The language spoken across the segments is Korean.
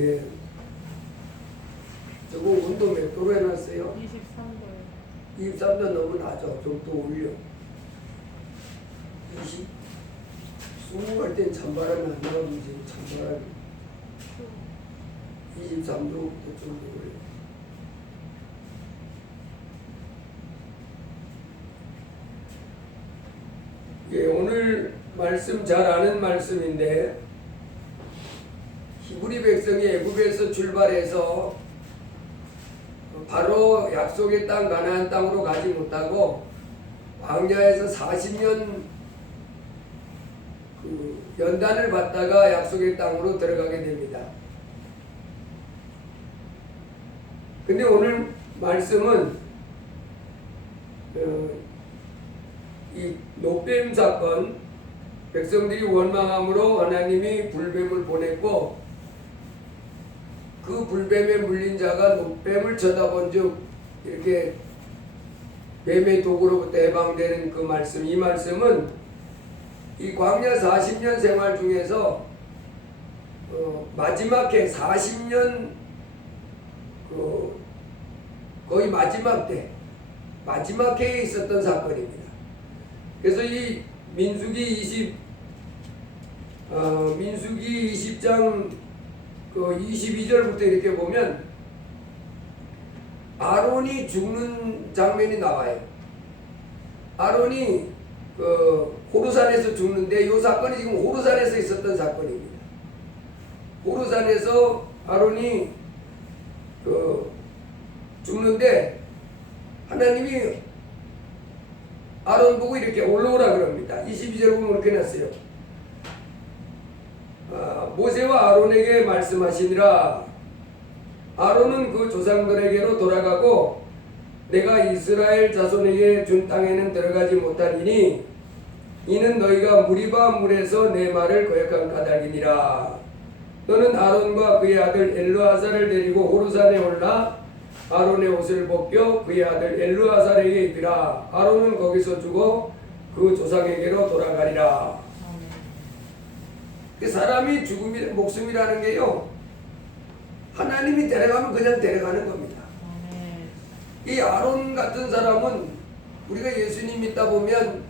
예. 저거 온도 몇 도로 해놨어요? 23도요. 23도 너무 낮아. 좀 더 올려. 20. 수국할 땐 찬바람이 안 나가고 지금 찬바람이 23도부터 좀 더 올려. 예, 오늘 말씀 잘 아는 말씀인데 히브리 백성이 애굽에서 출발해서 바로 약속의 땅 가나안 땅으로 가지 못하고 광야에서 40년 그 연단을 받다가 약속의 땅으로 들어가게 됩니다. 근데 오늘 말씀은 이 노뱀 사건, 백성들이 원망함으로 하나님이 불뱀을 보냈고 그 불뱀에 물린 자가 노뱀을 쳐다본 즉 이렇게 뱀의 독으로부터 해방되는 그 말씀, 이 말씀은 이 광야 40년 생활 중에서 마지막 해 40년 거의 마지막 마지막 해에 있었던 사건입니다. 그래서 이 민수기 20장 그 22절부터 이렇게 보면 아론이 죽는 장면이 나와요. 아론이 그 호르산에서 죽는데 이 사건이 지금 호르산에서 있었던 사건입니다. 호르산에서 아론이 그 죽는데 하나님이 아론 보고 이렇게 올라오라 그럽니다. 22절 보면 이렇게 났어요. 모세와 아론에게 말씀하시니라. 아론은 그 조상들에게로 돌아가고 내가 이스라엘 자손에게 준 땅에는 들어가지 못하리니 이는 너희가 무리바 물에서 내 말을 거역한 까닭이니라. 너는 아론과 그의 아들 엘르아살을 데리고 호르산에 올라 아론의 옷을 벗겨 그의 아들 엘르아살에게 입히라. 아론은 거기서 죽어 그 조상에게로 돌아가리라. 사람이 죽음이 목숨이라는 게요, 하나님이 데려가면 그냥 데려가는 겁니다. 이 아론 같은 사람은 우리가 예수님 믿다 보면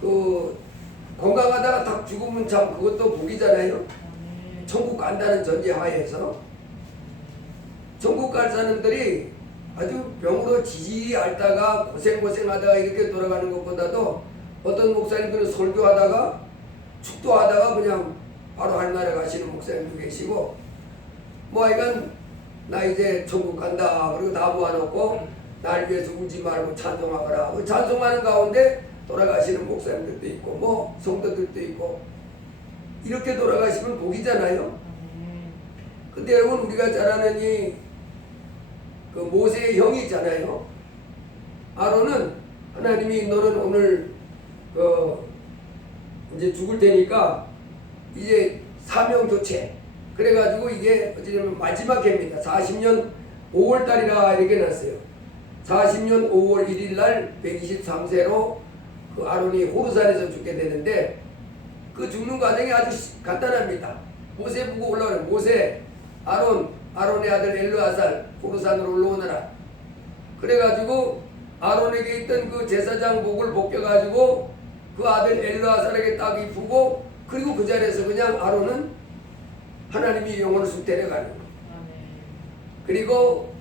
그 건강하다가 딱 죽으면 참 그것도 복이잖아요. 천국 간다는 전제하에서 천국 갈 사람들이 아주 병으로 지지리 앓다가 고생하다가 이렇게 돌아가는 것보다도 어떤 목사님들은 설교하다가 축도하다가 그냥 바로 하늘나라 가시는 목사님도 계시고 뭐 하여간 나 이제 천국 간다 그리고 다 모아놓고 날 위해서 울지 말고 찬송하거라. 그 찬송하는 가운데 돌아가시는 목사님들도 있고 뭐 성도들도 있고 이렇게 돌아가시면 복이잖아요. 근데 여러분 우리가 잘 아는 그 모세의 형이 있잖아요. 아론은 하나님이 너는 오늘 이제 죽을 테니까 이제 사명 교체 그래가지고 이게 어찌되면 마지막 해입니다. 40년 5월달이라 이렇게 났어요. 40년 5월 1일날 123세로 그 아론이 호르산에서 죽게 되는데 그 죽는 과정이 아주 간단합니다. 모세 보고 올라오는 모세 아론의 아들 엘르아살 호르산으로 올라오느라 그래가지고 아론에게 있던 그 제사장 복을 벗겨가지고 그 아들 엘르아살에게 딱 입히고 그리고 그 자리에서 그냥 아론은 하나님이 영혼을 쑥 데려가는 거예요. 그리고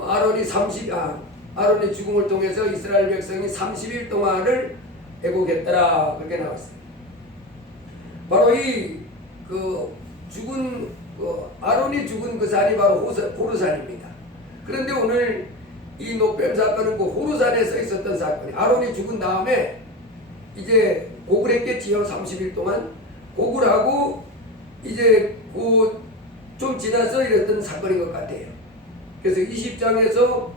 아론의 죽음을 통해서 이스라엘 백성이 30일 동안을 애곡했더라 그렇게 나왔어요. 바로 아론이 죽은 그 산이 바로 호르산입니다. 그런데 오늘 이 노뱀 사건은 그 호르산에서 있었던 사건이에요. 아론이 죽은 다음에 이제 곡을 했겠지요. 30일 동안 곡을 하고 이제 좀 지나서 이랬던 사건인 것 같아요. 그래서 20장에서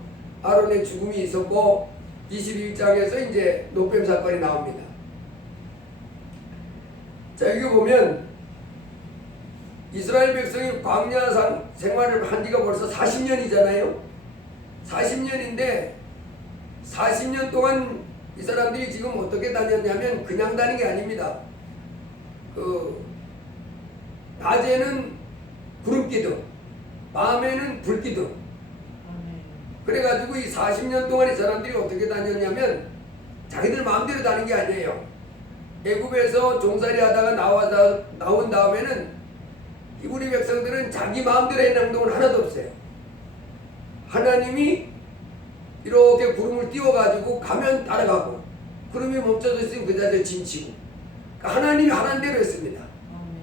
아론의 죽음이 있었고 21장에서 이제 노뱀 사건이 나옵니다. 자, 여기 보면 이스라엘 백성이 광야 생활을 한 지가 벌써 40년이잖아요. 40년인데 40년 동안 이 사람들이 지금 어떻게 다녔냐면 그냥 다닌 게 아닙니다. 낮에는 구름기둥, 밤에는 불기둥. 아멘. 그래가지고 이 40년 동안 이 사람들이 어떻게 다녔냐면 자기들 마음대로 다닌 게 아니에요. 애굽에서 종살이 하다가 나온 다음에는 히브리 백성들은 자기 마음대로 하는 행동은 하나도 없어요. 하나님이 이렇게 구름을 띄워가지고 가면 따라가고, 구름이 멈춰져 있으면 그 자리에 진치고, 그러니까 하나님이 하라는 대로 했습니다. 아멘.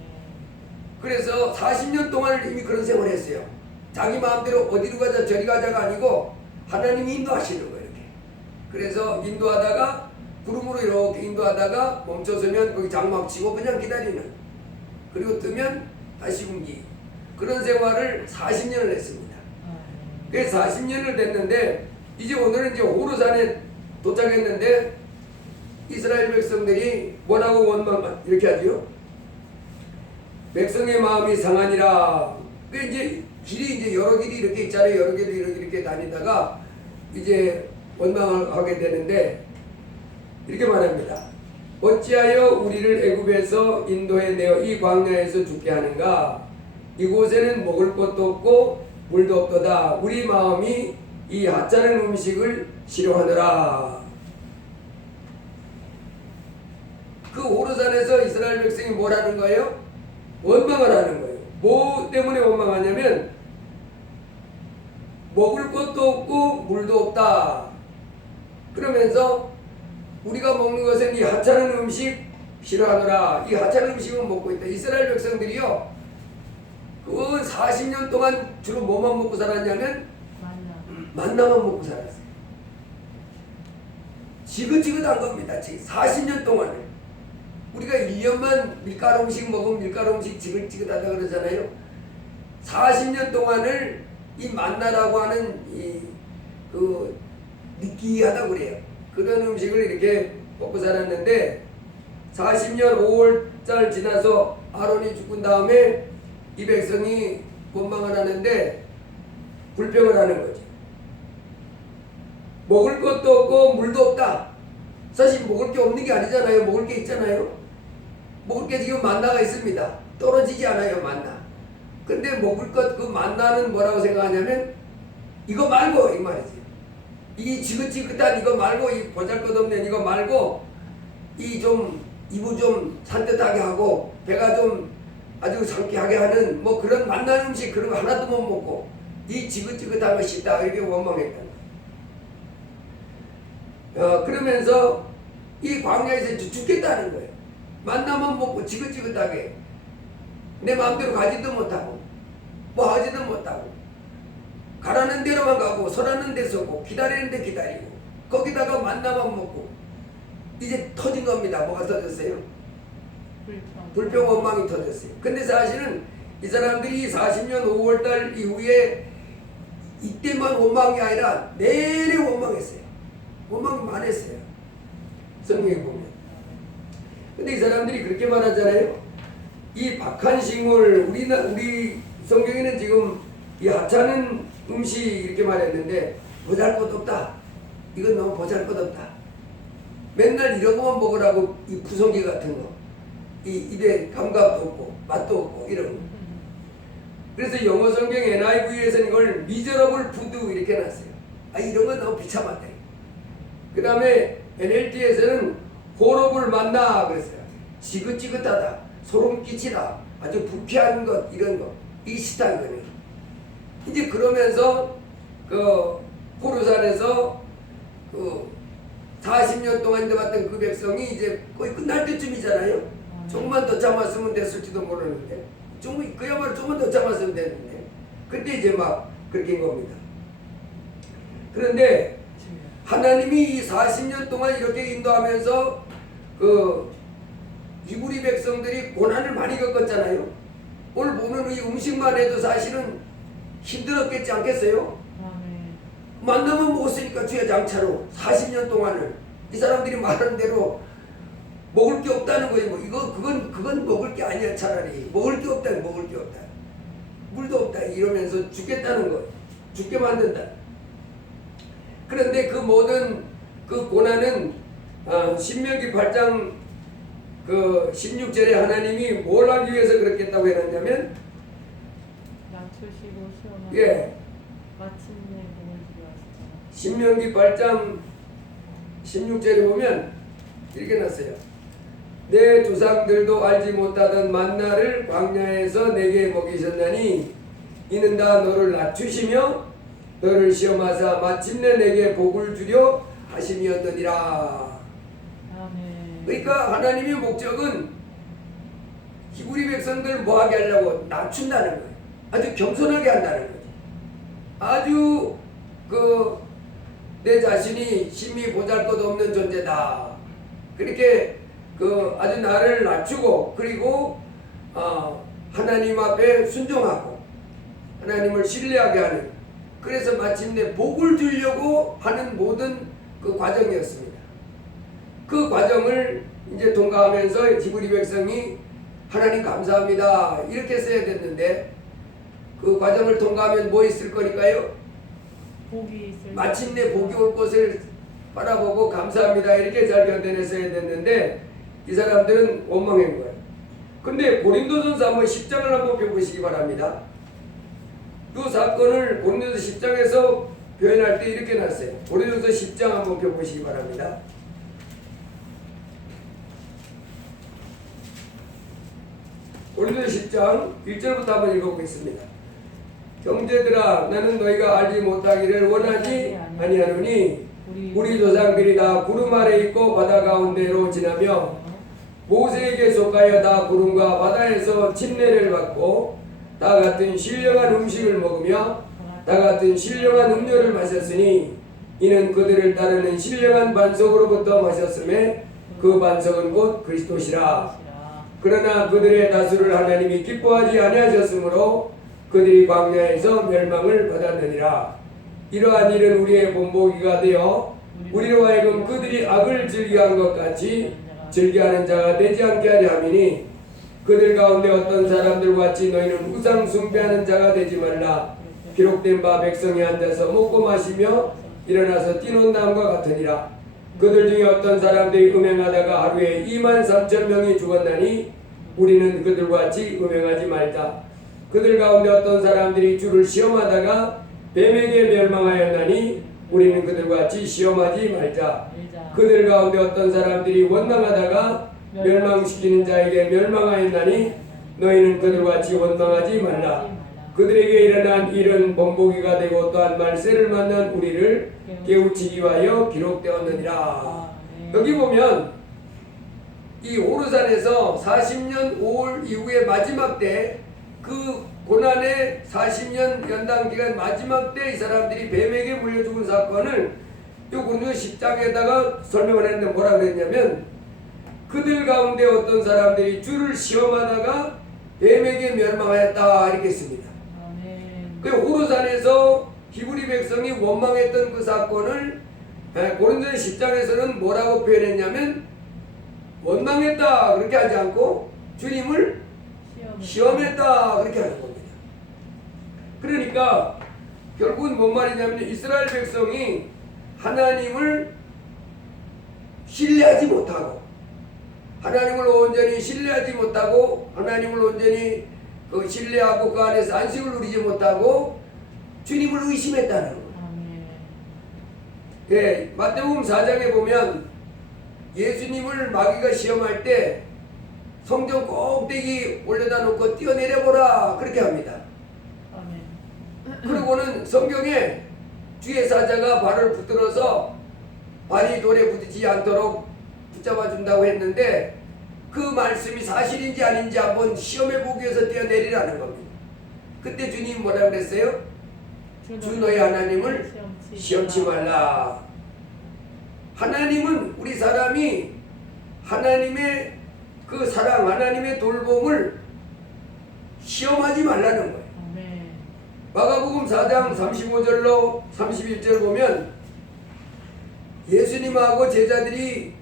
그래서 40년 동안 이미 그런 생활을 했어요. 자기 마음대로 어디로 가자 저리 가자가 아니고 하나님이 인도하시는 거예요. 이렇게. 그래서 인도하다가 구름으로 이렇게 인도하다가 멈춰서면 거기 장막 치고 그냥 기다리는, 그리고 뜨면 다시 옮기, 그런 생활을 40년을 했습니다. 그래서 40년을 됐는데 이제 오늘은 이제 호르산에 도착했는데 이스라엘 백성들이 뭐라고 원망만 이렇게 하죠. 백성의 마음이 상하니라. 그 이제 길이 이제 여러 길이 이렇게 있잖아요. 여러 길이 이렇게 다니다가 이제 원망을 하게 되는데 이렇게 말합니다. 어찌하여 우리를 애굽에서 인도해 내어 이 광야에서 죽게 하는가? 이곳에는 먹을 것도 없고 물도 없도다. 우리 마음이 이 하찮은 음식을 싫어하느라. 그 호르산에서 이스라엘 백성이 뭘 하는 거예요? 원망을 하는 거예요. 뭐 때문에 원망하냐면 먹을 것도 없고 물도 없다. 그러면서 우리가 먹는 것은 이 하찮은 음식 싫어하노라. 이 하찮은 음식은 먹고 있다. 이스라엘 백성들이요, 그 40년 동안 주로 뭐만 먹고 살았냐면 만나만 먹고 살았어요. 지긋지긋한 겁니다. 40년 동안을. 우리가 1년만 밀가루 음식 먹으면 밀가루 음식 지긋지긋하다 그러잖아요. 40년 동안을 이 만나라고 하는 그 느끼하다 그래요. 그런 음식을 이렇게 먹고 살았는데 40년 5월달 지나서 아론이 죽은 다음에 이 백성이 원망을 하는데 불평을 하는 거죠. 먹을 것도 없고 물도 없다. 사실 먹을 게 없는 게 아니잖아요. 먹을 게 있잖아요. 먹을 게 지금 만나가 있습니다. 떨어지지 않아요, 만나. 근데 먹을 것, 그 만나는 뭐라고 생각하냐면 이거 말고 이 말이지. 이 지긋지긋한 이거 말고, 이 보잘것없는 이거 말고, 이 좀 입을 좀 산뜻하게 하고 배가 좀 아주 상쾌하게 하는 뭐 그런 만나는 음식, 그런 거 하나도 못 먹고 이 지긋지긋한 것이 있다, 이렇게 원망했다. 그러면서 이 광야에서 죽겠다는 거예요. 만나만 먹고 지긋지긋하게 내 마음대로 가지도 못하고 뭐 하지도 못하고 가라는 데로만 가고 서라는 데 서고 기다리는 데 기다리고 거기다가 만나만 먹고 이제 터진 겁니다. 뭐가 터졌어요? 불평 원망이 터졌어요. 근데 사실은 이 사람들이 40년 5월달 이후에 이때만 원망이 아니라 내내 원망했어요. 원망이 많았어요. 성경에 보면. 근데 이 사람들이 그렇게 말하잖아요. 이 박한식물, 우리 성경에는 지금 이 하찮은 음식 이렇게 말했는데 보잘것없다. 이건 너무 보잘것없다. 맨날 이런 것만 먹으라고, 이 부성기 같은 거, 이 입에 감각도 없고 맛도 없고 이런 거. 그래서 영어 성경 NIV에서는 이걸 미저러블 푸드 이렇게 놨어요. 이런 건 너무 비참하다. 그 다음에 NLT에서는 호러블 만나 그랬어요. 지긋지긋하다, 소름 끼치다, 아주 불쾌한 것, 이런 거, 이 스타일이거든요. 이제 그러면서 그 호르산에서 그 40년 동안 인도받던 그 백성이 이제 거의 끝날 때쯤이잖아요. 조금만 더 참았으면 됐을지도 모르는데, 그야말로 조금만 더 참았으면 됐는데, 그때 이제 막 그렇게 한 겁니다. 그런데 하나님이 이 40년 동안 이렇게 인도하면서 그 히브리 백성들이 고난을 많이 겪었잖아요. 오늘 보는 이 음식만 해도 사실은 힘들었겠지 않겠어요? 만나면 먹었으니까 주야 장차로 40년 동안을 이 사람들이 말하는 대로 먹을 게 없다는 거예요. 뭐 그건 먹을 게 아니야. 차라리 먹을 게 없다, 먹을 게 없다, 물도 없다 이러면서 죽겠다는 거, 죽게 만든다. 그런데 그 모든 그 고난은 신명기 8장 그 16절에 하나님이 뭘 하기 위해서 그렇게 했다고 해놨냐면 낮추시고 시험하시고 예, 마침내 복을 주려 하시잖아. 신명기 8장 16절에 보면 이렇게 났어요. 내 조상들도 알지 못하던 만나를 광야에서 내게 먹이셨나니 이는 다 너를 낮추시며 너를 시험하사 마침내 내게 복을 주려 하심이었느니라. 아멘. 그러니까 하나님의 목적은 히브리 백성들 뭐하게 하려고 낮춘다는 거예요. 아주 겸손하게 한다는 거죠. 아주 내 자신이 심히 보잘것없는 존재다. 그렇게 아주 나를 낮추고 그리고 하나님 앞에 순종하고 하나님을 신뢰하게 하는, 그래서 마침내 복을 주려고 하는 모든 그 과정이었습니다. 그 과정을 이제 통과하면서 히브리 백성이 하나님 감사합니다 이렇게 써야 됐는데, 그 과정을 통과하면 뭐 있을 거니까요? 복이 있을 마침내 복이 올 것을 바라보고 감사합니다 이렇게 잘 견뎌냈어야 됐는데 이 사람들은 원망한 거예요. 근데 고린도전서 한번 10장을 한번 펴보시기 바랍니다. 이 사건을 고린도전서 10장에서 표현할 때 이렇게 났어요. 고린도전서 10장 한번 펴보시기 바랍니다. 고린도전서 10장 1절부터 한번 읽어보겠습니다. 형제들아, 나는 너희가 알지 못하기를 원하지 아니하노니 우리 조상들이 다 구름 아래 있고 바다 가운데로 지나며 모세에게 속하여 다 구름과 바다에서 침례를 받고 다 같은 신령한 음식을 먹으며 다 같은 신령한 음료를 마셨으니 이는 그들을 따르는 신령한 반석으로부터 마셨음에 그 반석은 곧 그리스도시라. 그러나 그들의 다수를 하나님이 기뻐하지 아니하셨으므로 그들이 광야에서 멸망을 받았느니라. 이러한 일은 우리의 본보기가 되어 우리로 하여금 그들이 악을 즐겨한 것 같이 즐겨하는 자가 되지 않게 하려 함이니 그들 가운데 어떤 사람들과 같이 너희는 우상 숭배하는 자가 되지 말라. 기록된 바 백성이 앉아서 먹고 마시며 일어나서 뛰는 남과 같으니라. 그들 중에 어떤 사람들이 음행하다가 하루에 23,000명이 죽었나니 우리는 그들과 같이 음행하지 말자. 그들 가운데 어떤 사람들이 주를 시험하다가 뱀에게 멸망하였나니 우리는 그들과 같이 시험하지 말자. 그들 가운데 어떤 사람들이 원망하다가 멸망시키는 자에게 멸망하였나니 너희는 그들과 같이 원망하지 말라. 그들에게 일어난 일은 본보기가 되고 또한 말세를 만난 우리를 깨우치기 위하여 기록되었느니라. 여기 보면 이 호르산에서 40년 5월 이후의 마지막 때, 그 고난의 40년 연당 기간 마지막 때 이 사람들이 뱀에게 물려 죽은 사건을 이 고린도 10장에다가 설명을 했는데 뭐라 그랬냐면, 그들 가운데 어떤 사람들이 주를 시험하다가 뱀에게 멸망하였다 이렇게 했습니다. 그 호르산에서 히브리 백성이 원망했던 그 사건을 고린도 10장에서는 뭐라고 표현했냐면, 원망했다 그렇게 하지 않고 주님을 시험했다 그렇게 하는 겁니다. 그러니까 결국은 뭔 말이냐면, 이스라엘 백성이 하나님을 신뢰하지 못하고 하나님을 온전히 신뢰하지 못하고 하나님을 온전히 신뢰하고 그 안에서 안식을 누리지 못하고 주님을 의심했다는 거예요. 예, 마태복음 4장에 보면 예수님을 마귀가 시험할 때 성전 꼭대기 올려다 놓고 뛰어내려보라 그렇게 합니다. 그리고는 성경에 주의 사자가 발을 붙들어서 발이 돌에 부딪히지 않도록 붙잡아 준다고 했는데, 그 말씀이 사실인지 아닌지 한번 시험해 보기 위해서 뛰어내리라는 겁니다. 그때 주님 뭐라 그랬어요? 주 너희 하나님을 시험치 말라. 하나님은 우리 사람이 하나님의 그 사랑, 하나님의 돌봄을 시험하지 말라는 거예요. 마가복음 4장 35절로 31절 보면 예수님하고 제자들이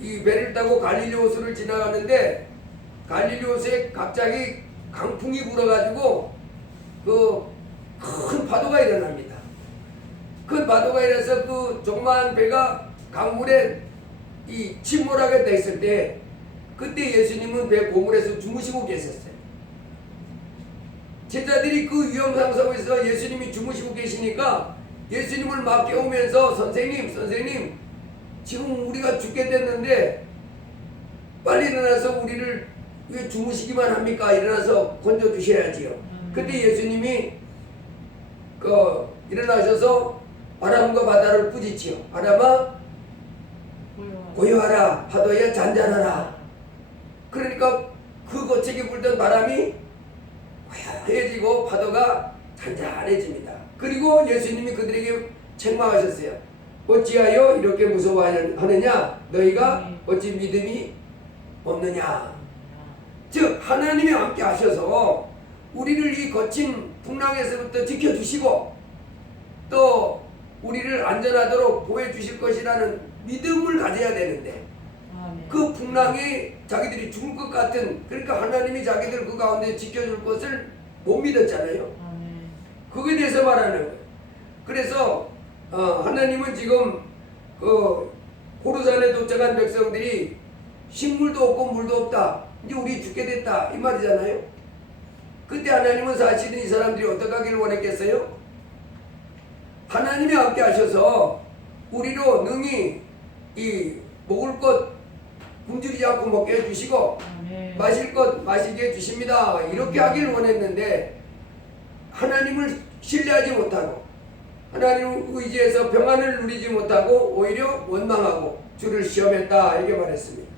이 배를 타고 갈릴리 호수를 지나가는데 갈릴리 호수에 갑자기 강풍이 불어가지고 그 큰 파도가 일어납니다. 큰 파도가 일어나서 그 조그마한 배가 강물에 이 침몰하게 돼 있을 때, 그때 예수님은 배 고물에서 주무시고 계셨어요. 제자들이 그 위험상 속에서 예수님이 주무시고 계시니까 예수님을 막 깨우면서 선생님 지금 우리가 죽게 됐는데 빨리 일어나서 우리를 왜 주무시기만 합니까? 일어나서 건져 주셔야지요. 그때 예수님이 일어나셔서 바람과 바다를 꾸짖지요. 바람아 고요하라, 파도야 잔잔하라. 그러니까 그 거칠게 불던 바람이 고요해지고 파도가 잔잔해집니다. 그리고 예수님이 그들에게 책망하셨어요. 어찌하여 이렇게 무서워하느냐? 너희가 어찌 믿음이 없느냐? 즉 하나님이 함께 하셔서 우리를 이 거친 풍랑에서부터 지켜주시고 또 우리를 안전하도록 보호해주실 것이라는 믿음을 가져야 되는데 그 풍랑이 자기들이 죽을 것 같은, 그러니까 하나님이 자기들 그 가운데 지켜줄 것을 못 믿었잖아요. 그거에 대해서 말하는 거예요. 그래서 하나님은 지금 그 호르산에 도착한 백성들이 식물도 없고 물도 없다, 이제 우리 죽게 됐다, 이 말이잖아요. 그때 하나님은 사실은 이 사람들이 어떻게 하기를 원했겠어요? 하나님이 함께 하셔서 우리로 능히 이 먹을 것 굶주리지 않고 먹게 해주시고 마실 것 마시게 해주십니다, 이렇게 하기를 원했는데 하나님을 신뢰하지 못하고 하나님 의지에서 평안을 누리지 못하고 오히려 원망하고 주를 시험했다, 이렇게 말했습니다.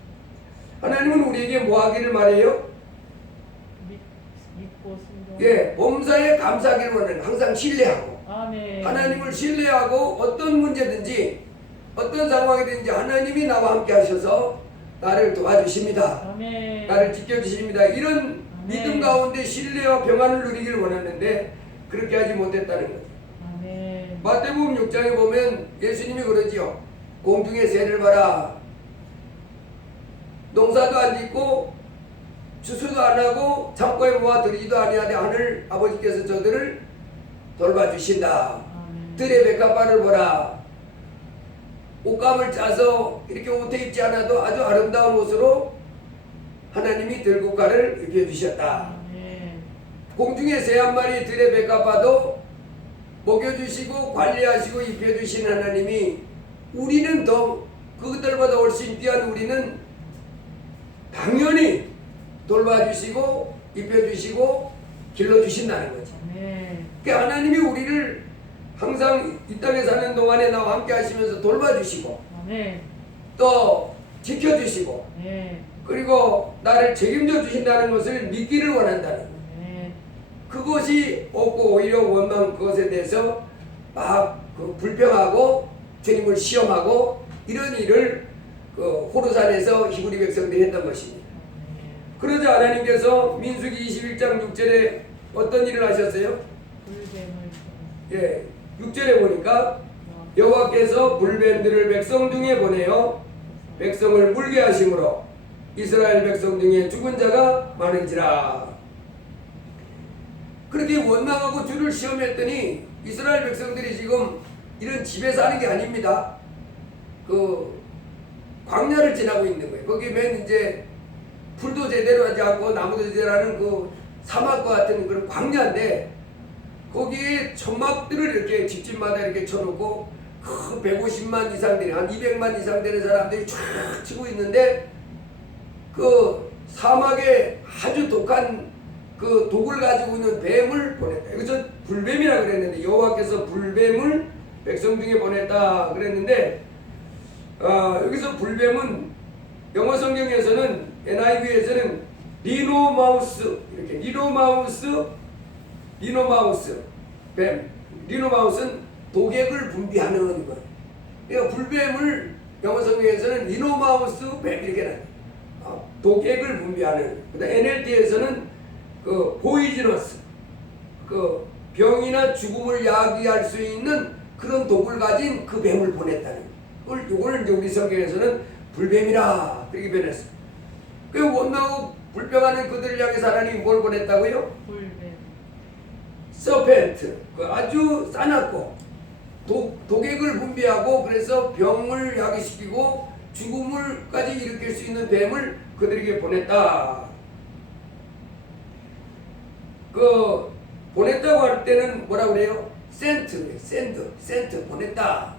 하나님은 우리에게 뭐 하기를 말해요? 믿고 순종. 예, 범사에 감사하기를 원하는, 항상 신뢰하고 하나님을 신뢰하고 어떤 문제든지 어떤 상황이든지 하나님이 나와 함께 하셔서 나를 도와주십니다. 나를 지켜주십니다. 이런 믿음 가운데 신뢰와 평안을 누리기를 원했는데 그렇게 하지 못했다는 거죠. 마태복음 6장에 보면 예수님이 그러지요. 공중의 새를 봐라. 농사도 안 짓고 추수도 안 하고 창고에 모아 들이지도 아니하되 하늘 아버지께서 저들을 돌봐주신다. 들의 백합화를 보라. 옷감을 짜서 이렇게 옷에 입지 않아도 아주 아름다운 옷으로 하나님이 들국화를 입혀주셨다. 공중의 새 한 마리 들의 백합화도 먹여주시고 관리하시고 입혀주신 하나님이 우리는 더 그들보다 훨씬 뛰어난 우리는 당연히 돌봐주시고 입혀주시고 길러주신다는 거죠. 그러니까 하나님이 우리를 항상 이 땅에 사는 동안에 나와 함께 하시면서 돌봐주시고 또 지켜주시고 그리고 나를 책임져 주신다는 것을 믿기를 원한다는 거예요. 그것이 없고 오히려 원망, 그것에 대해서 막 불평하고 주님을 시험하고 이런 일을 호르산에서 히브리 백성들이 했던 것입니다. 그러자 하나님께서 민수기 21장 6절에 어떤 일을 하셨어요? 예, 6절에 보니까 여호와께서 불뱀들을 백성 중에 보내어 백성을 물게 하심으로 이스라엘 백성 중에 죽은 자가 많은지라. 그렇게 원망하고 주를 시험했더니 이스라엘 백성들이 지금 이런 집에 사는 게 아닙니다. 광야를 지나고 있는 거예요. 거기면 이제 풀도 제대로 하지 않고 나무도 제대로 하는 그 사막과 같은 그런 광야인데 거기에 천막들을 이렇게 집집마다 이렇게 쳐놓고 그 150만 이상들이 한 200만 이상 되는 사람들이 쫙 치고 있는데 그 사막에 아주 독한 그 독을 가지고 있는 뱀을 보냈다. 여기서 불뱀이라고 그랬는데 여호와께서 불뱀을 백성 중에 보냈다 그랬는데 여기서 불뱀은 영어 성경에서는 NIV에서는 리노마우스, 이렇게 리노마우스 뱀, 리노마우스는 독액을 분비하는 거예요. 그러니까 불뱀을 영어 성경에서는 리노마우스 뱀 이렇게 나요. 독액을 분비하는. 그다음 NLT에서는 포이즈너스, 병이나 죽음을 야기할 수 있는 그런 독을 가진 그 뱀을 보냈다는 거예요. 이걸 이제 우리 성경에서는 불뱀이라 그렇게 변했어요. 그 원망하고 불평하는 그들을 향해서 하나님이 뭘 보냈다고요? 불뱀. 서펜트, 아주 싸납고 독액을 분비하고 그래서 병을 야기시키고 죽음을까지 일으킬 수 있는 뱀을 그들에게 보냈다. 보냈다고 할 때는 뭐라 그래요? 센트 보냈다.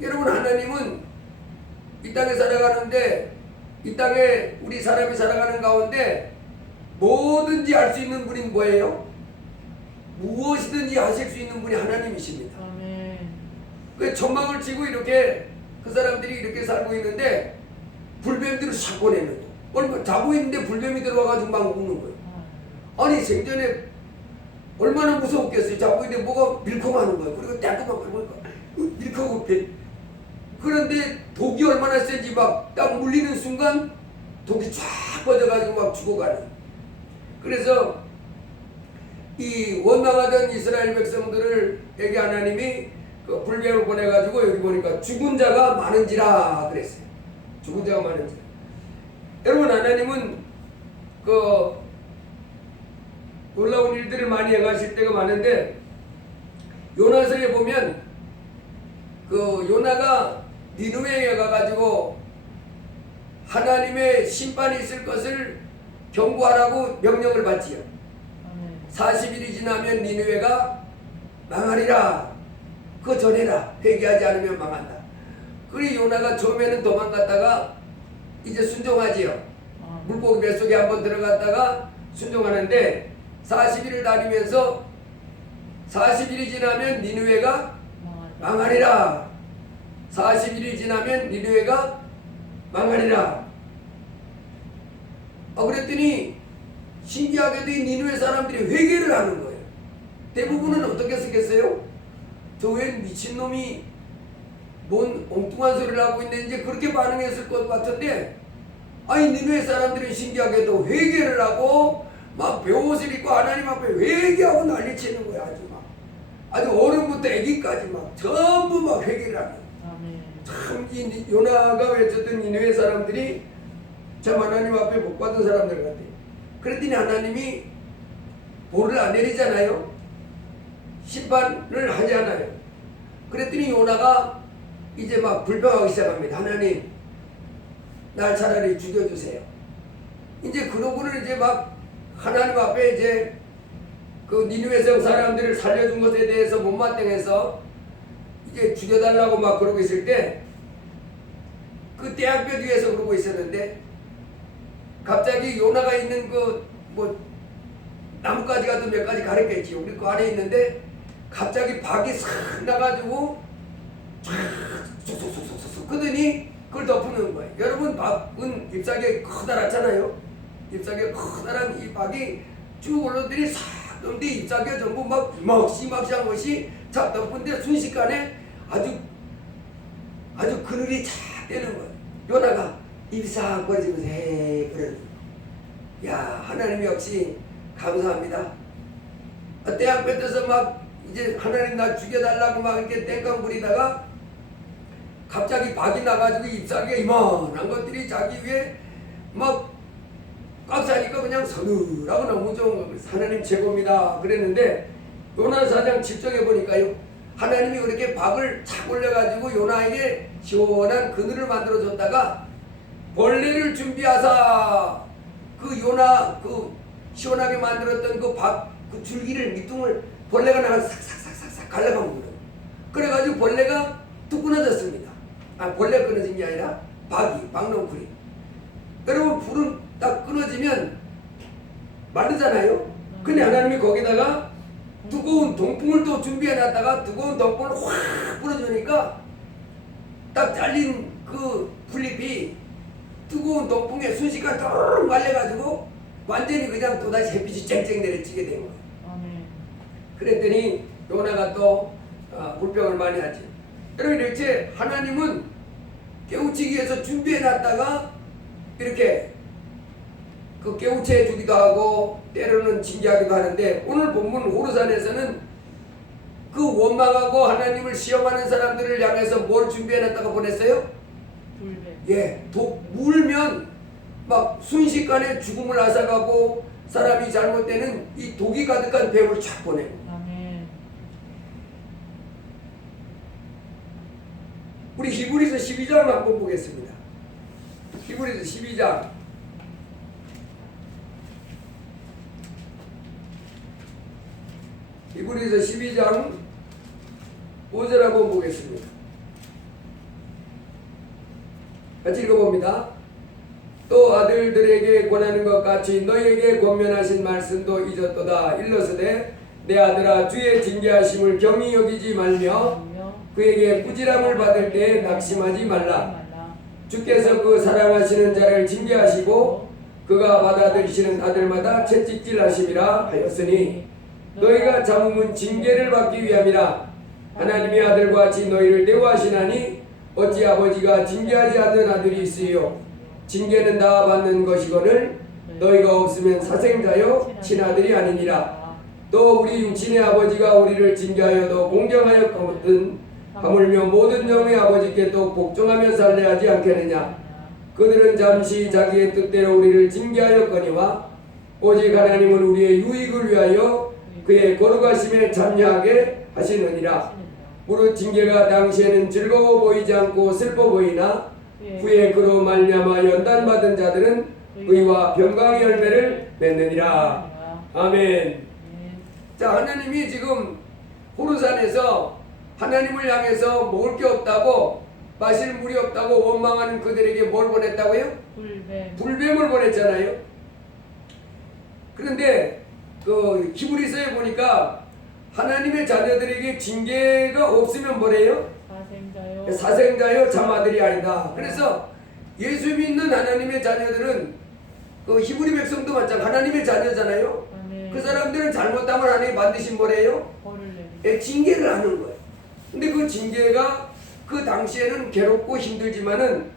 여러분, 하나님은 이 땅에 살아가는데, 이 땅에 우리 사람이 살아가는 가운데 뭐든지 할 수 있는 분이 뭐예요? 무엇이든지 하실 수 있는 분이 하나님이십니다. 아멘. 그 천막을 치고 이렇게 그 사람들이 이렇게 살고 있는데 불뱀들을 싹 보내는 거. 얼마 자고 있는데 불뱀이 들어와가지고 막 우는 거예요. 아니 생전에 얼마나 무서웠겠어요. 자고 있는데 뭐가 밀컹하는 거예요. 그리고 따끔한 거니까 밀컹하고 배. 그런데 독이 얼마나 센지 막 딱 물리는 순간 독이 쫙 뻗어가지고 막 죽어가는. 그래서 이 원망하던 이스라엘 백성들에게 하나님이 그 불뱀을 보내가지고 여기 보니까 죽은 자가 많은지라 그랬어요. 죽은 자가 많은지라. 여러분, 하나님은 그 놀라운 일들을 많이 행하실 때가 많은데, 요나서에 보면 그 요나가 니느웨에 가가지고 하나님의 심판이 있을 것을 경고하라고 명령을 받지요. 40일이 지나면 니느웨가 망하리라. 그거 전해라. 회개하지 않으면 망한다. 그리 요나가 처음에는 도망갔다가 이제 순종하지요. 물고기 뱃속에 한번 들어갔다가 순종하는데 40일을 다니면서 40일이 지나면 니느웨가 망하리라. 40일이 지나면 니느웨가 망하리라. 그랬더니 신기하게도 이 니느웨 사람들이 회개를 하는 거예요. 대부분은 어떻게 쓰겠어요? 저 웬 미친놈이 뭔 엉뚱한 소리를 하고 있는지 그렇게 반응했을 것 같은데, 아니 니느웨 사람들은 신기하게도 회개를 하고 막 베옷을 입고 하나님 앞에 회개하고 난리치는 거야. 아주 어른부터 애기까지 막 전부 막 회개를 하는. 참 이 요나가 외쳤던 니느웨 사람들이 참 하나님 앞에 복 받은 사람들 같아요. 그랬더니 하나님이 볼을 안 내리잖아요. 심판을 하지 않아요. 그랬더니 요나가 이제 막 불평하기 시작합니다. 하나님, 날 차라리 죽여주세요. 이제 그러고는 이제 막 하나님 앞에 이제 그 니느웨 성 사람들을 살려준 것에 대해서 못마땅해서 이제 죽여달라고 막 그러고 있을 때, 그 대학교 뒤에서 그러고 있었는데 갑자기 요나가 있는 그 뭐 나뭇가지 같은 몇 가지 가렸겠지요. 우리 그 안에 있는데 갑자기 박이 싹 나가지고 쏙쏙쏙쏙쏙 그러더니 그걸 덮는 거예요. 여러분, 박은 잎사귀에 커다랗잖아요. 잎사귀에 커다란 이 박이 쭉 올라들이 싹 넘는데 잎사귀가 전부 막 막시막시한 것이 착 덮은데 순식간에 아주 그늘이 착 되는 거예요. 요나가 입이 싹 벌어지면서 그러는 거예요. 야, 하나님 역시 감사합니다. 대학 뱉어서 막 이제 하나님 나 죽여달라고 막 이렇게 땡깡 부리다가 갑자기 박이 나가지고 잎사귀가 이만한 것들이 자기 위에 막 꽉 차니까 그냥 서늘하고 너무 좋은 거예요. 하나님 최고입니다. 그랬는데 요나 4장 7절에 보니까요, 하나님이 그렇게 박을 착 올려가지고 요나에게 시원한 그늘을 만들어줬다가 벌레를 준비하사 그 요나 그 시원하게 만들었던 그 박 그 줄기를 밑둥을 벌레가 나가서 싹싹싹싹 갈라먹는 거예요. 그래가지고 벌레가 뚝 끊어졌습니다. 벌레가 끊어진 게 아니라 박농풀이. 여러분, 불은 딱 끊어지면 마르잖아요. 근데 하나님이 거기다가 두꺼운 동풍을 또 준비해놨다가 두꺼운 동풍을 확 불어주니까 딱 잘린 그 풀잎이 뜨거운 동풍에 순식간 뚝 말려가지고 완전히 그냥 또다시 햇빛이 쨍쨍 내리치게 된 거예요. 그랬더니 요나가 또 불평을 많이 하죠. 여러분, 이렇게 하나님은 깨우치기 위해서 준비해놨다가 이렇게 그 깨우쳐 주기도 하고 때로는 징계하기도 하는데, 오늘 본문 호르산에서는 그 원망하고 하나님을 시험하는 사람들을 향해서 뭘 준비해놨다가 보냈어요? 예, 물면 막 순식간에 죽음을 앗아가고 사람이 잘못되는 이 독이 가득한 뱀을 쫙 보내고. 우리 히브리서 12장 한번 보겠습니다. 히브리서 12장 히브리서 12장 5절 한번 보겠습니다. 같이 읽어봅니다. 또 아들들에게 권하는 것 같이 너희에게 권면하신 말씀도 잊었도다. 일러스되 내 아들아 주의 징계하심을 경히 여기지 말며 그에게 꾸지람을 받을 때에 낙심하지 말라. 주께서 그 사랑하시는 자를 징계하시고 그가 받아들이시는 아들마다 채찍질하심이라 하였으니 너희가 참음은 징계를 받기 위함이라. 하나님의 아들과 같이 너희를 대우하시나니 어찌 아버지가 징계하지 않는 아들이 있으요. 징계는 다 받는 것이거늘 너희가 없으면 사생자요 친아들이 아니니라. 또 우리 육신의 아버지가 우리를 징계하여도 공경하였거든 하물며 모든 영의 아버지께 또 복종하며 살려 하지 않겠느냐. 그들은 잠시 자기의 뜻대로 우리를 징계하였거니와 오직 하나님은 우리의 유익을 위하여 그의 거룩하심에 참여하게 하시느니라. 무릇 징계가 당시에는 즐거워 보이지 않고 슬퍼 보이나 후에 그로 말미암아 연단받은 자들은 의와 평강의 열매를 맺느니라. 아멘. 자, 하나님이 지금 호르산에서 하나님을 향해서 먹을 게 없다고 마실 물이 없다고 원망하는 그들에게 뭘 보냈다고요? 불뱀을 보냈잖아요. 그런데 그 히브리서에 보니까 하나님의 자녀들에게 징계가 없으면 뭐래요? 사생자요 자마들이 아니다. 그래서 예수 믿는 하나님의 자녀들은 그 히브리 백성도 마찬가지 하나님의 자녀잖아요. 그 사람들은 잘못하면 하나님이 반드시 뭐래요? 징계를 하는 거예요. 근데 그 징계가 그 당시에는 괴롭고 힘들지만은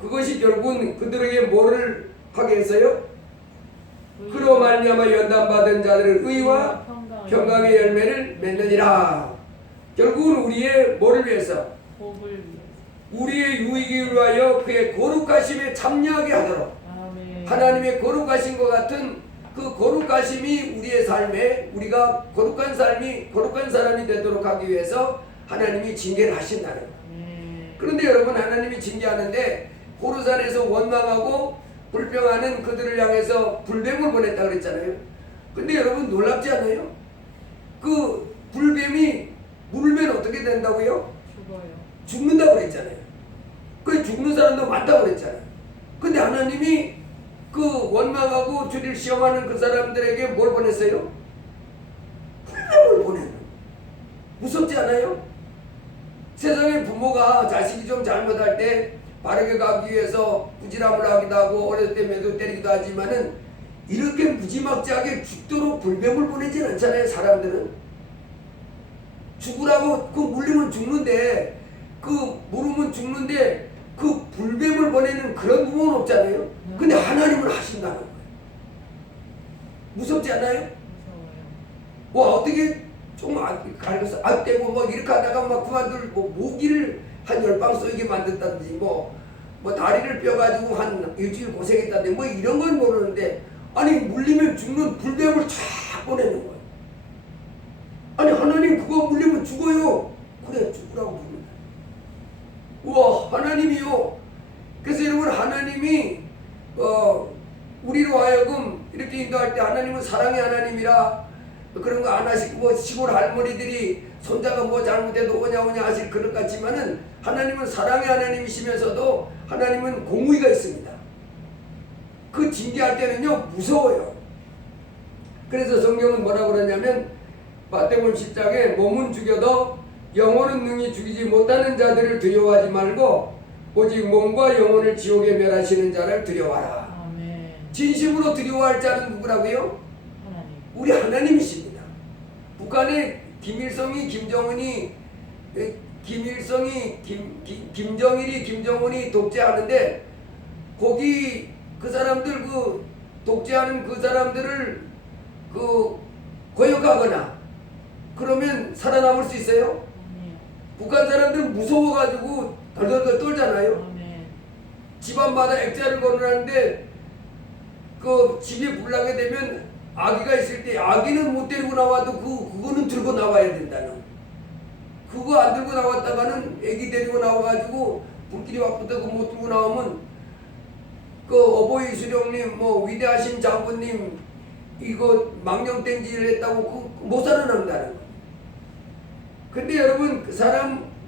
그것이 결국은 그들에게 뭐를 하게 했어요? 그로 말미암아 연단받은 자들은 의와 평강의 열매를 맺느니라. 결국은 우리의 뭐를 위해서? 우리의 유익을 위하여 그의 거룩하심에 참여하게 하도록. 하나님의 거룩하신 것 같은 그 거룩하심이 우리의 삶에 우리가 거룩한 사람이 되도록 하기 위해서 하나님이 징계를 하신다는 거예요. 그런데 여러분, 하나님이 징계하는데 호르산에서 원망하고 불평하는 그들을 향해서 불뱀을 보냈다 그랬잖아요. 근데 여러분 놀랍지 않아요? 그 불뱀이 물면 어떻게 된다고요? 죽는다고 그랬잖아요. 그 죽는 사람도 많다고 그랬잖아요. 근데 하나님이 그 원망하고 주를 시험하는 그 사람들에게 뭘 보냈어요? 불뱀을 보내는. 무섭지 않아요? 세상에 부모가 자식이 좀 잘못할 때 바르게 가기 위해서 부지람을 하기도 하고 어렸을 때 매도 때리기도 하지만은 이렇게 무지막지하게 죽도록 불뱀을 보내진 않잖아요. 사람들은 죽으라고 그 물리면 죽는데 그 물으면 죽는데 그 불뱀을 보내는 그런 부모는 없잖아요. 근데 하나님은 하신다는 거예요. 무섭지 않아요? 와, 어떻게 좀 갈겨서 떼고 뭐 이렇게 하다가 막 그만둘 뭐 모기를 한 10방 쏘이게 만든다든지 뭐 다리를 뼈가지고 한 일주일 고생했다든지 뭐 이런 건 모르는데 아니 물리면 죽는 불뱀을 쫙 보내는 거예요. 아니 하나님 그거 물리면 죽어요. 그래 죽으라고 부릅니다. 우와, 하나님이요. 그래서 여러분, 하나님이 우리로 하여금 이렇게 인도할 때 하나님은 사랑의 하나님이라 그런 거 안 하시고 뭐 시골 할머니들이 손자가 뭐 잘못해도 오냐 하실 그것 같지만은 하나님은 사랑의 하나님이시면서도 하나님은 공의가 있습니다. 그 징계할 때는요 무서워요. 그래서 성경은 뭐라고 그러냐면 마태복음 10장에 몸은 죽여도 영혼은 능히 죽이지 못하는 자들을 두려워하지 말고 오직 몸과 영혼을 지옥에 멸하시는 자를 두려워하라. 아멘. 진심으로 두려워할 자는 누구라고요? 하나님. 우리 하나님이십니다. 북한의 김정일이 김정은이 독재하는데 거기 그 사람들 그 독재하는 그 사람들을 그 거역하거나 그러면 살아남을 수 있어요? 북한 사람들은 무서워가지고 덜덜덜 떨잖아요. 집안마다 액자를 걸어놨는데 그 집이 불나게 되면 아기가 있을 때 아기는 못 데리고 나와도 그거는 들고 나와야 된다는. 그거 안 들고 나왔다가는 아기 데리고 나와가지고 불길이 막 붙어서 못 들고 나오면 그 어버이 수령님 뭐 위대하신 장군님 이거 망령땡지를 했다고 못 살아남는다는 거예요. 근데 여러분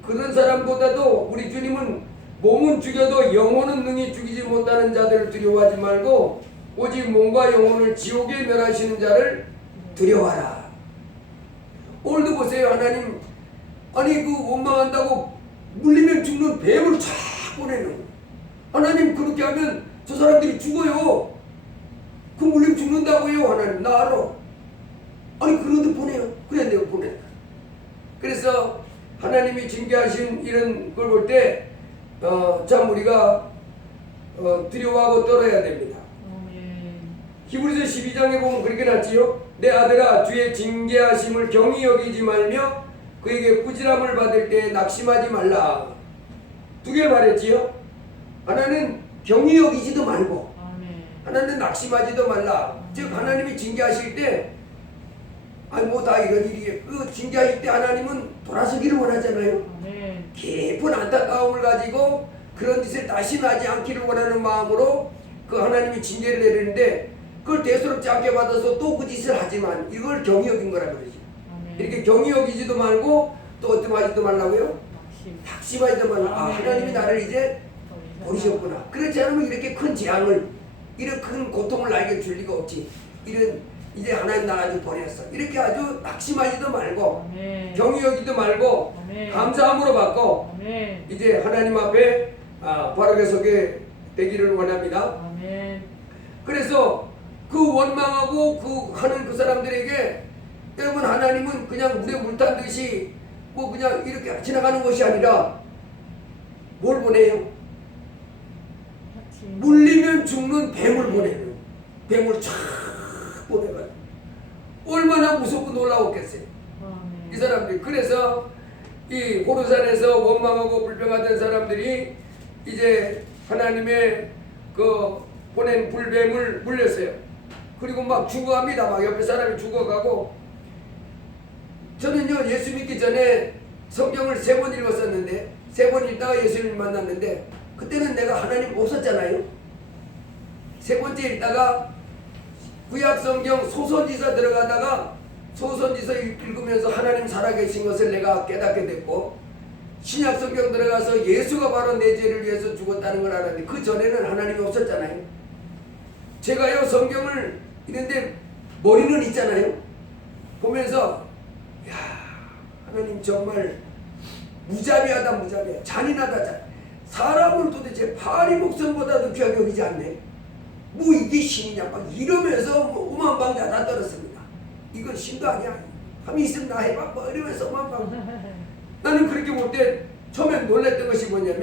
그런 사람보다도 우리 주님은 몸은 죽여도 영혼은 능히 죽이지 못하는 자들을 두려워하지 말고 오직 몸과 영혼을 지옥에 멸하시는 자를 두려워하라. 오늘도 보세요. 하나님 아니 그 원망한다고 물리면 죽는 뱀을 쫙 보내는 거예요. 하나님 그렇게 하면 저 사람들이 죽어요. 그 물리면 죽는다고요. 하나님 나 알아. 아니 그런데 보내요. 그래 내가 보낸다. 그래서 하나님이 징계하신 이런 걸 볼 때 참 우리가 두려워하고 떨어야 됩니다. 히브리서 12장에 보면 그렇게 났지요. 내 아들아 주의 징계하심을 경히 여기지 말며 그에게 꾸지람을 받을 때 낙심하지 말라. 두 개 말했지요. 하나는 경히 여기지도 말고 하나는 낙심하지도 말라. 즉 하나님이 징계하실 때 아니 뭐 다 이런 일이에요. 그 징계하실 때 하나님은 돌아서기를 원하잖아요. 깊은 안타까움을 가지고 그런 짓을 다시 나지 않기를 원하는 마음으로 그 하나님이 징계를 내리는데 그걸 대수롭지 않게 받아서 또 그 짓을 하지만 이걸 경히 여긴 거라 그러죠. 이렇게 경히 여기지도 말고 또 어떻게 하지도 말라고요? 낙심하지도 말라. 아, 하나님이 나를 이제 버리셨구나. 그렇지 않으면 이렇게 큰 재앙을 이런 큰 고통을 나에게 줄 리가 없지. 이런 이제 하나님 나 아주 버렸어. 이렇게 아주 낙심하지도 말고 경히 여기도 말고 감사함으로 받고 이제 하나님 앞에 바르게 서게 되기를 원합니다. 그래서 그 원망하고 그 하는 그 사람들에게 여러분 하나님은 그냥 물에 물 탄 듯이 뭐 그냥 이렇게 지나가는 것이 아니라 뭘 보내요? 물리면 죽는 뱀을 보내요. 뱀을 쫙 보내가지고 얼마나 무섭고 놀라웠겠어요. 이 사람들이. 그래서 이 호르산에서 원망하고 불평하던 사람들이 이제 하나님의 그 보낸 불뱀을 물렸어요. 그리고 막 죽어갑니다. 막 옆에 사람이 죽어가고. 저는요 예수 믿기 전에 성경을 3번 읽었었는데 3번 읽다가 예수님을 만났는데 그때는 내가 하나님 없었잖아요. 3번째 읽다가 구약 성경 소선지서 들어가다가 소선지서 읽으면서 하나님 살아계신 것을 내가 깨닫게 됐고 신약 성경 들어가서 예수가 바로 내 죄를 위해서 죽었다는 걸 알았는데 그 전에는 하나님이 없었잖아요. 제가요 성경을 읽는데 머리는 있잖아요. 보면서 야 하나님 정말 무자비하다. 잔인하다. 사람을 도대체 파리 목숨보다도 귀하게 여기지 않네. 뭐 이게 신이냐 막 이러면서 뭐 오만방자 다 떨었습니다. 이건 신도 아니야. 함이 있으면 나 해봐. 뭐 이러면서 오만방. 나는 그렇게 볼 때 처음에 놀랬던 것이 뭐냐면